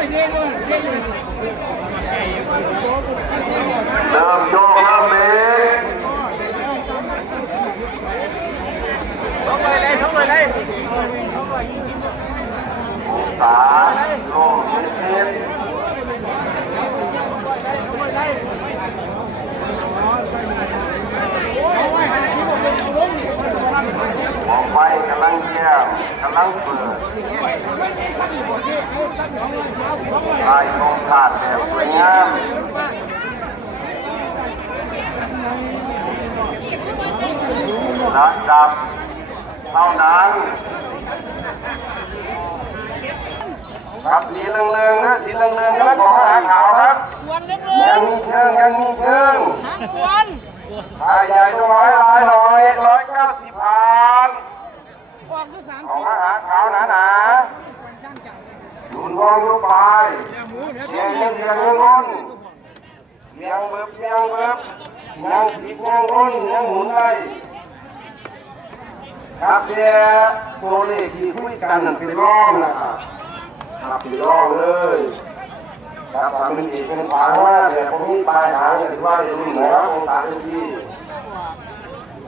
เริ่มโยกเริ่มเบรกท้องเลยสาลงเทียนมองไปกำลังเยี่ยมกำลังเปิดลายกองขาดแบบสวยงามระดับเท่านั้นครับสีเหลืองๆนะสีเหลืองๆกำลังของหางขาวครับยังมีเชิงลายใหญ่ตัวไม้ลายหน่อย190ผ่านของหางขาวหนาๆดุนวองยุบไปเลี้ยงเงินเลี้ยงเบิบยังผิดยังร้นยังหมุนเลยครับเจ้าตัวเลขที่คุยกันเป็นร่องนะครับครับเป็นร่องเลยครับทำเป็นอีกเป็นขวางมากแต่ผมนี่ปลายหางถือว่าเป็นเหนือองศาที่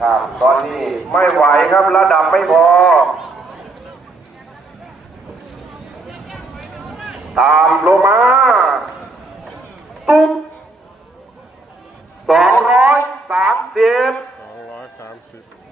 ครับตอนนี้ไม่ไหวครับระดับไม่พอตามลงมาตุ๊บ230